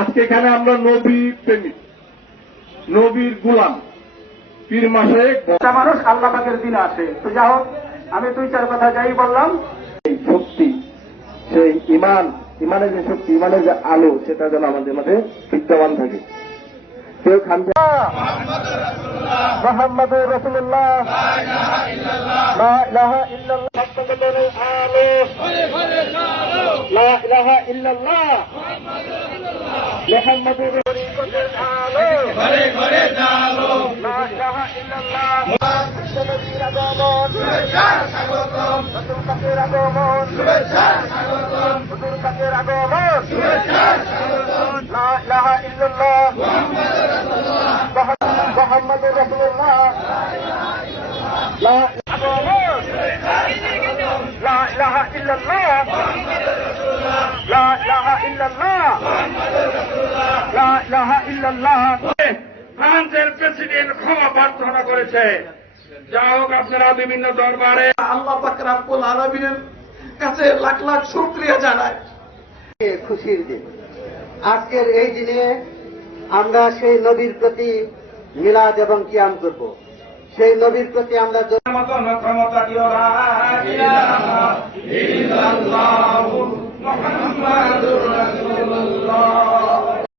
আজকে এখানে আমরা নবী প্রেমিক, নবীর গোলাম, পীর মাসে মানুষ আল্লাহ পাকের দিন আসে। তো যা হোক, আমি 2-4 কথা যাই বললাম। এই শক্তি, সেই ইমানের যে শক্তি, ইমানের যে আলো, সেটা যেন আমাদের মধ্যে বিদ্যমান থাকে। কেউ খানতে মুহাম্মাদুর রাসূলুল্লাহ, লা ইলাহা ইল্লাল্লাহ, লা ইলাহা ইল্লাল্লাহ, মুহাম্মাদুর রাসূলুল্লাহ, ঘরে ঘরে জালো, লা ইলাহা ইল্লাল্লাহ, নবীর আগমন, শুভেচ্ছা স্বাগতম, রাসূল পাকের আগমন, শুভেচ্ছা স্বাগতম, হুজুর পাকের আগমন, শুভেচ্ছা স্বাগতম, লা ইলাহা ইল্লাল্লাহ, মুহাম্মাদুর রাসূলুল্লাহ, লা ইলাহা ইল্লাল্লাহ, লা ইলাহা ইল্লাল্লাহ, লা ইলাহা ইল্লাল্লাহ। ফ্রান্সের প্রেসিডেন্ট ক্ষমা প্রার্থনা করেছে। যা হোক, আপনারা বিভিন্ন দরবারে আল্লাহ পাক রব্বুল আলামিনের কাছে লাখ লাখ শুকরিয়া জানাই। খুশির দিন আজকের এই দিনে আমরা সেই নবীর প্রতি মিলাদ এবং কিয়াম করব। সেই নবীর প্রতি আমরা ক্ষমতা দিও, লা ইলাহা ইল্লাল্লাহু মুহাম্মাদুর রাসূলুল্লাহ।